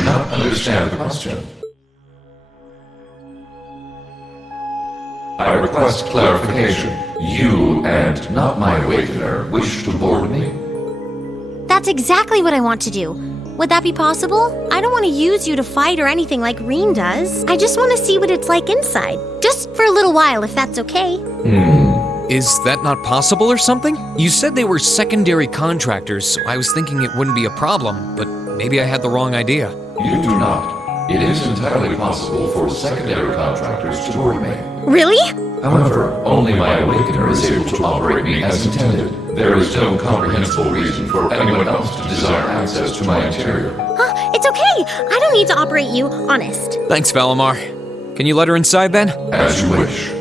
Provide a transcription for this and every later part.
do not understand the question. I request clarification. You, and not my awakener, wish to board me? That's exactly what I want to do. Would that be possible? I don't want to use you to fight or anything like Reen does. I just want to see what it's like inside. Just for a little while, if that's okay. Is that not possible or something? You said they were secondary contractors, so I was thinking it wouldn't be a problem, but maybe I had the wrong idea. You do not. It is entirely possible for secondary contractors to board me. Really? However, only my awakener is able to operate me as intended. There is no comprehensible reason for anyone else to desire access to my interior. Huh? It's okay. I don't need to operate you, honest. Thanks, Valimar. Can you let her inside then? As you wish.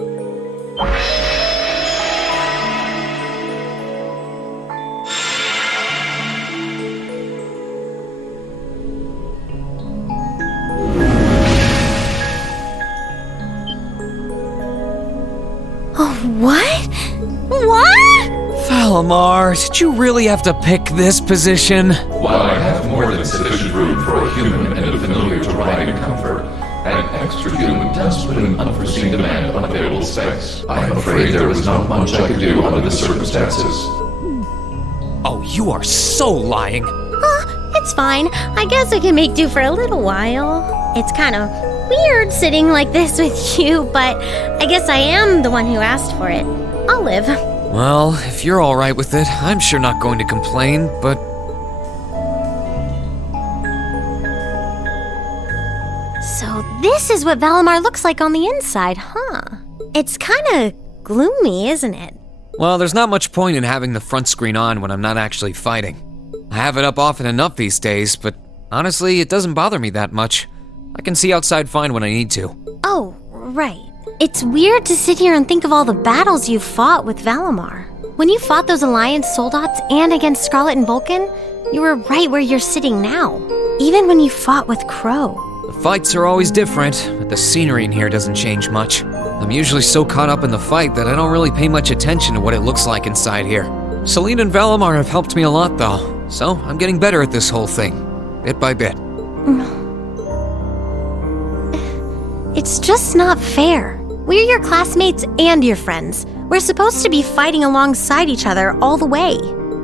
What? What? Valimar, did you really have to pick this position? While I have more than sufficient room for a human and a familiar to ride in comfort, an extra human does put an unforeseen demand on available space. I am afraid there was not much I could do under the circumstances. Oh, you are so lying. It's fine. I guess I can make do for a little while. It's kind of weird sitting like this with you, but I guess I am the one who asked for it. I'll live. Well, if you're alright with it, I'm sure not going to complain, but... So this is what Valimar looks like on the inside, huh? It's kind of gloomy, isn't it? Well, there's not much point in having the front screen on when I'm not actually fighting. I have it up often enough these days, but honestly, it doesn't bother me that much. I can see outside fine when I need to. Oh, right. It's weird to sit here and think of all the battles you've fought with Valimar. When you fought those Alliance soldats and against Scarlet and Vulcan, you were right where you're sitting now. Even when you fought with Crow. The fights are always different, but the scenery in here doesn't change much. I'm usually so caught up in the fight that I don't really pay much attention to what it looks like inside here. Selene and Valimar have helped me a lot though, so I'm getting better at this whole thing, bit by bit. It's just not fair. We're your classmates and your friends. We're supposed to be fighting alongside each other all the way.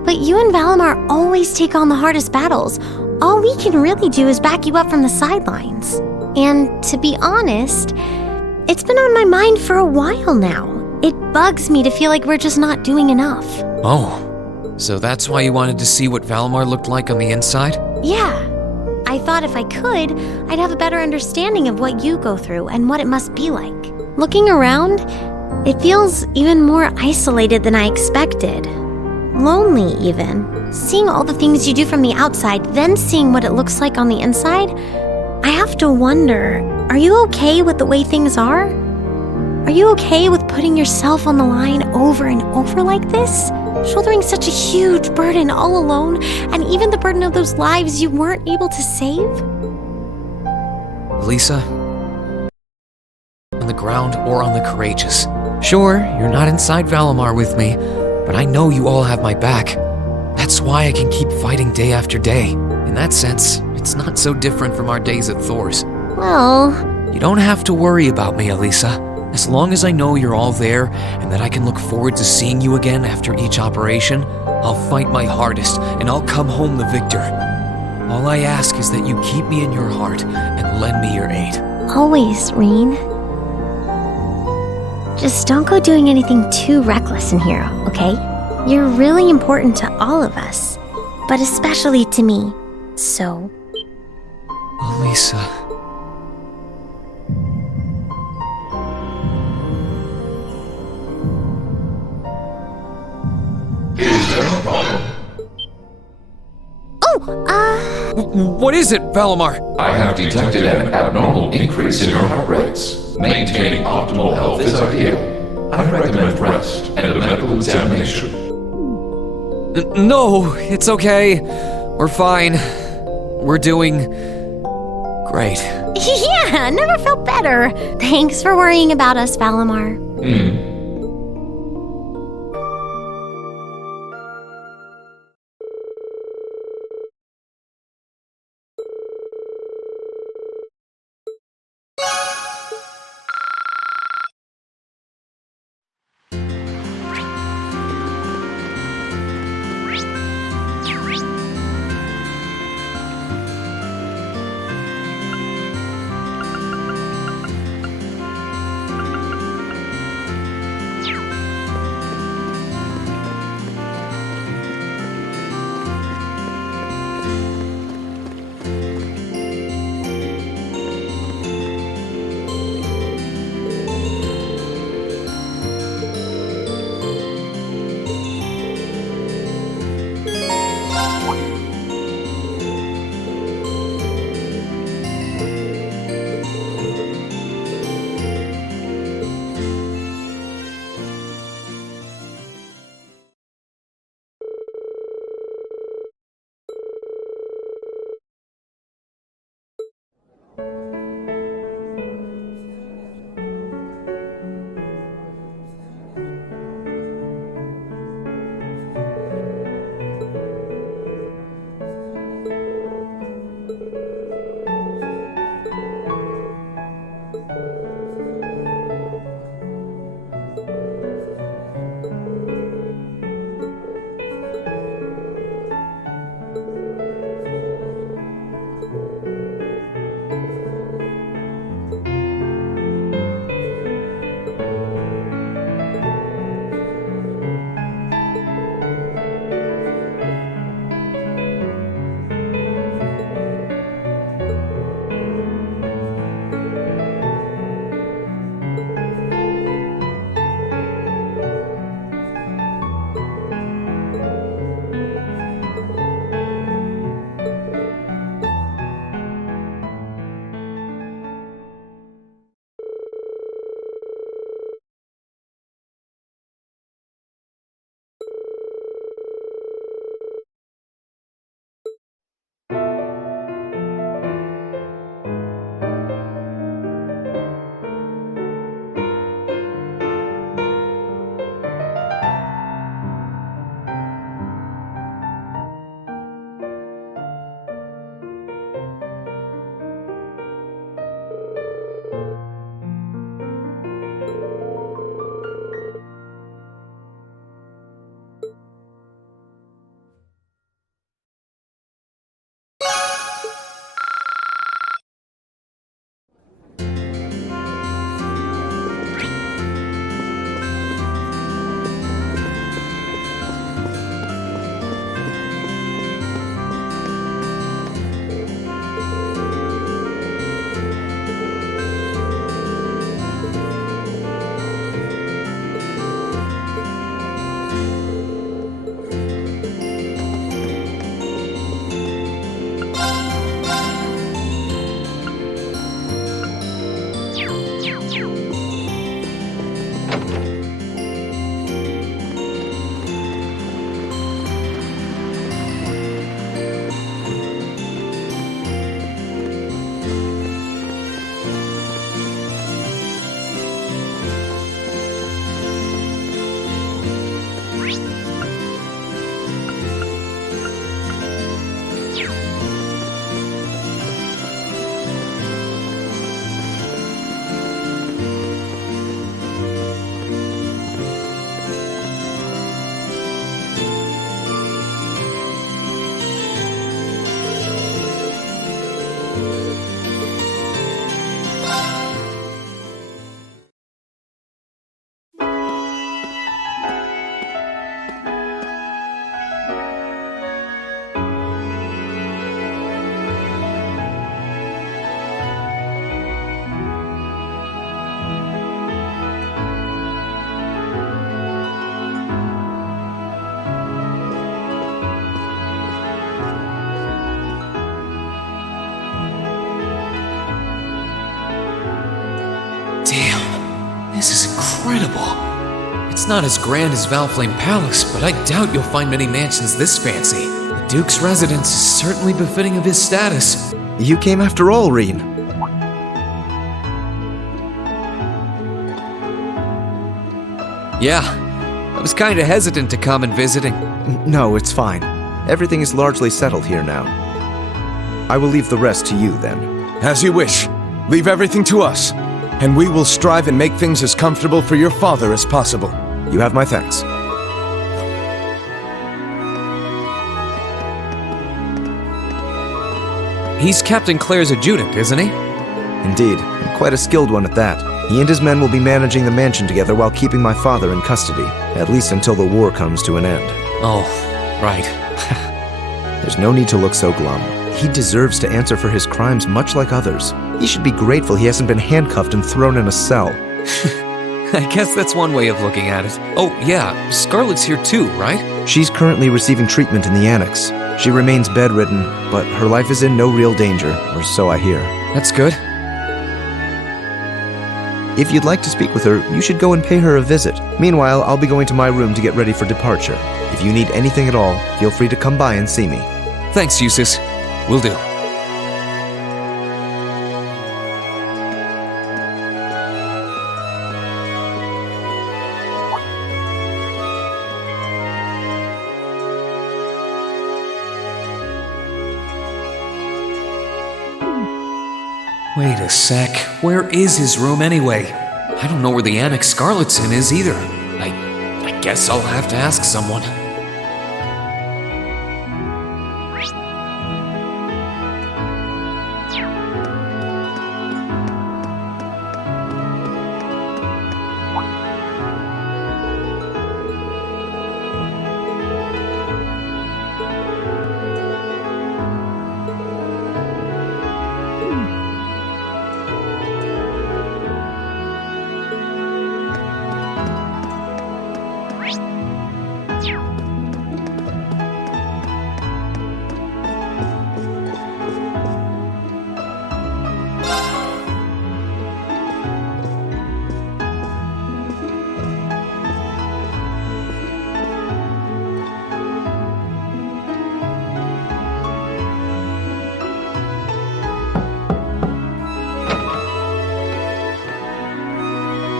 But you and Valimar always take on the hardest battles. All we can really do is back you up from the sidelines. And to be honest, it's been on my mind for a while now. It bugs me to feel like we're just not doing enough. Oh, so that's why you wanted to see what Valimar looked like on the inside? Yeah. I thought if I could, I'd have a better understanding of what you go through and what it must be like. Looking around, it feels even more isolated than I expected. Lonely, even. Seeing all the things you do from the outside, then seeing what it looks like on the inside, I have to wonder, are you okay with the way things are? Are you okay with putting yourself on the line over and over like this? Shouldering such a huge burden all alone, and even the burden of those lives you weren't able to save? Lisa, on the ground or on the courageous. Sure, you're not inside Valimar with me, but I know you all have my back. That's why I can keep fighting day after day. In that sense, it's not so different from our days at Thor's. Well... You don't have to worry about me, Elisa. As long as I know you're all there and that I can look forward to seeing you again after each operation, I'll fight my hardest and I'll come home the victor. All I ask is that you keep me in your heart and lend me your aid. Always, Reen. Just don't go doing anything too reckless in here, okay? You're really important to all of us, but especially to me, so... Elisa... Is there a problem? What is it, Valimar? I have detected an abnormal increase in your heart rates. Maintaining optimal health is ideal. I recommend rest and a medical examination. No, it's okay. We're fine. We're doing... great. Yeah, never felt better. Thanks for worrying about us, Valimar. incredible. It's not as grand as Valflame Palace, but I doubt you'll find many mansions this fancy. The Duke's residence is certainly befitting of his status. You came after all, Reen. Yeah, I was kinda hesitant to come and visiting. No, it's fine. Everything is largely settled here now. I will leave the rest to you, then. As you wish. Leave everything to us, and we will strive and make things as comfortable for your father as possible. You have my thanks. He's Captain Claire's adjutant, isn't he? Indeed, and quite a skilled one at that. He and his men will be managing the mansion together while keeping my father in custody, at least until the war comes to an end. Oh, right. There's no need to look so glum. He deserves to answer for his crimes much like others. He should be grateful he hasn't been handcuffed and thrown in a cell. I guess that's one way of looking at it. Oh, yeah, Scarlet's here too, right? She's currently receiving treatment in the annex. She remains bedridden, but her life is in no real danger, or so I hear. That's good. If you'd like to speak with her, you should go and pay her a visit. Meanwhile, I'll be going to my room to get ready for departure. If you need anything at all, feel free to come by and see me. Thanks, Eustace. Will do. Wait a sec. Where is his room anyway? I don't know where the Annex Scarlet's in is either. I guess I'll have to ask someone.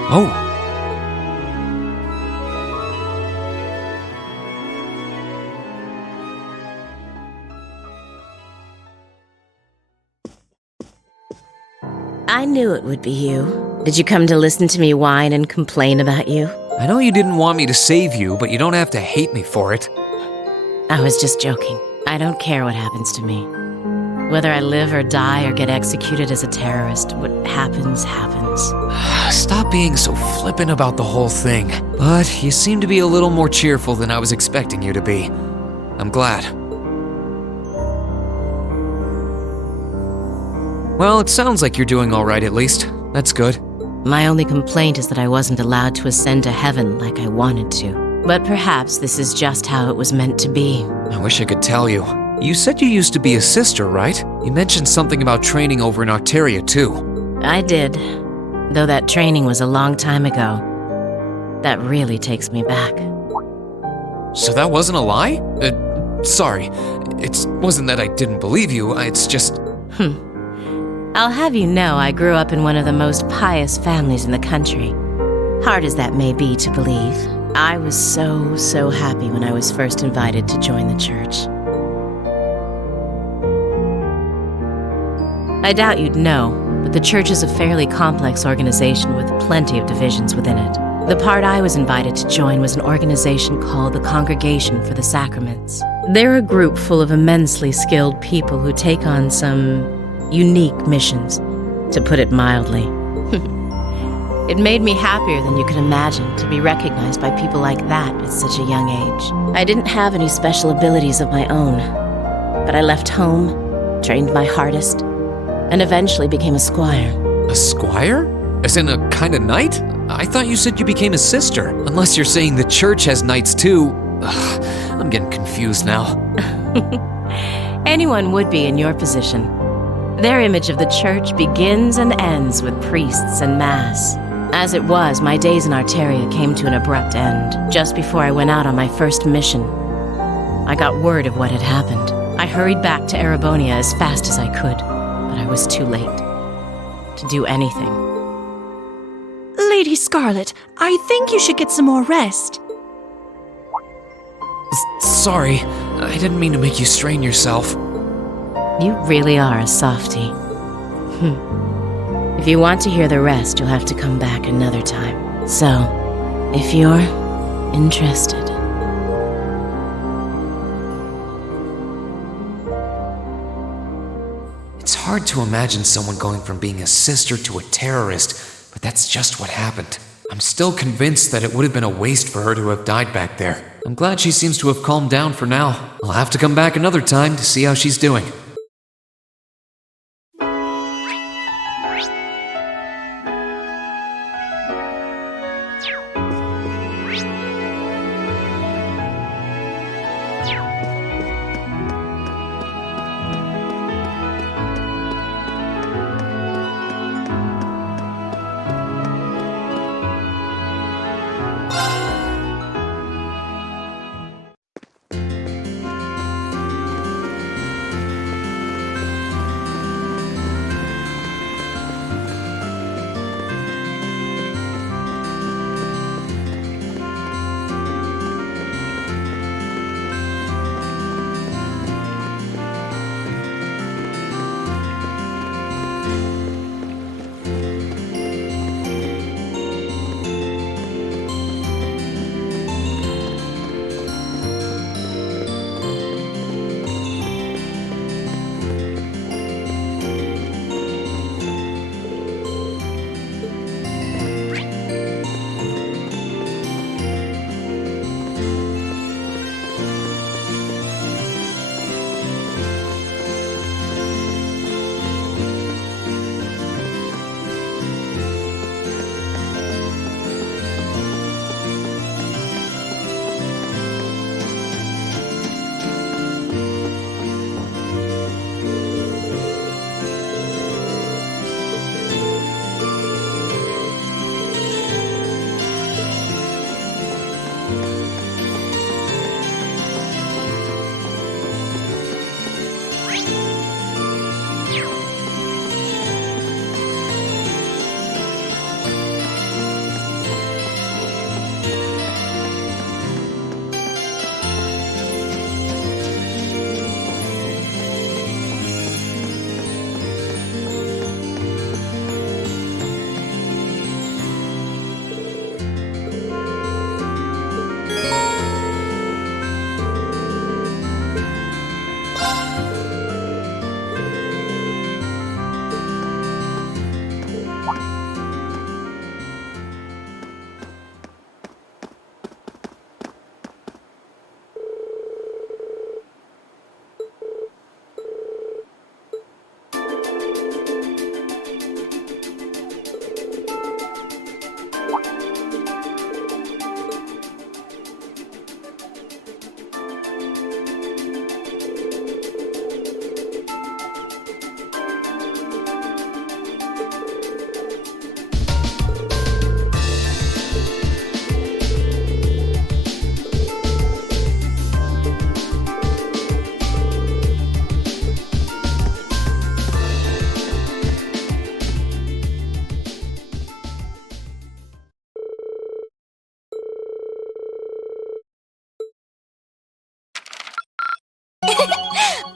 Oh. I knew it would be you. Did you come to listen to me whine and complain about you? I know you didn't want me to save you, but you don't have to hate me for it. I was just joking. I don't care what happens to me. Whether I live or die or get executed as a terrorist, what happens, happens. Stop being so flippant about the whole thing. But you seem to be a little more cheerful than I was expecting you to be. I'm glad. Well, it sounds like you're doing all right at least. That's good. My only complaint is that I wasn't allowed to ascend to heaven like I wanted to. But perhaps this is just how it was meant to be. I wish I could tell you. You said you used to be a sister, right? You mentioned something about training over in Arteria, too. I did, though that training was a long time ago. That really takes me back. So that wasn't a lie? Sorry. It wasn't that I didn't believe you, it's just... I'll have you know I grew up in one of the most pious families in the country. Hard as that may be to believe, I was so happy when I was first invited to join the church. I doubt you'd know, but the church is a fairly complex organization with plenty of divisions within it. The part I was invited to join was an organization called the Congregation for the Sacraments. They're a group full of immensely skilled people who take on some unique missions, to put it mildly. It made me happier than you could imagine to be recognized by people like that at such a young age. I didn't have any special abilities of my own, but I left home, trained my hardest, and eventually became a squire. A squire? As in a kind of knight? I thought you said you became a sister. Unless you're saying the church has knights too. Ugh, I'm getting confused now. Anyone would be in your position. Their image of the church begins and ends with priests and mass. As it was, my days in Arteria came to an abrupt end, just before I went out on my first mission. I got word of what had happened. I hurried back to Erebonia as fast as I could, but I was too late to do anything. Lady Scarlet, I think you should get some more rest. Sorry, I didn't mean to make you strain yourself. You really are a softie. If you want to hear the rest, you'll have to come back another time. So, if you're interested. It's hard to imagine someone going from being a sister to a terrorist, but that's just what happened. I'm still convinced that it would have been a waste for her to have died back there. I'm glad she seems to have calmed down for now. I'll have to come back another time to see how she's doing.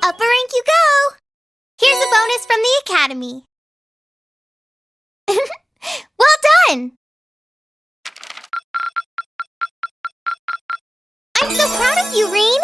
Upper rank you go! Here's a bonus from the Academy. Well done! I'm so proud of you, Rean!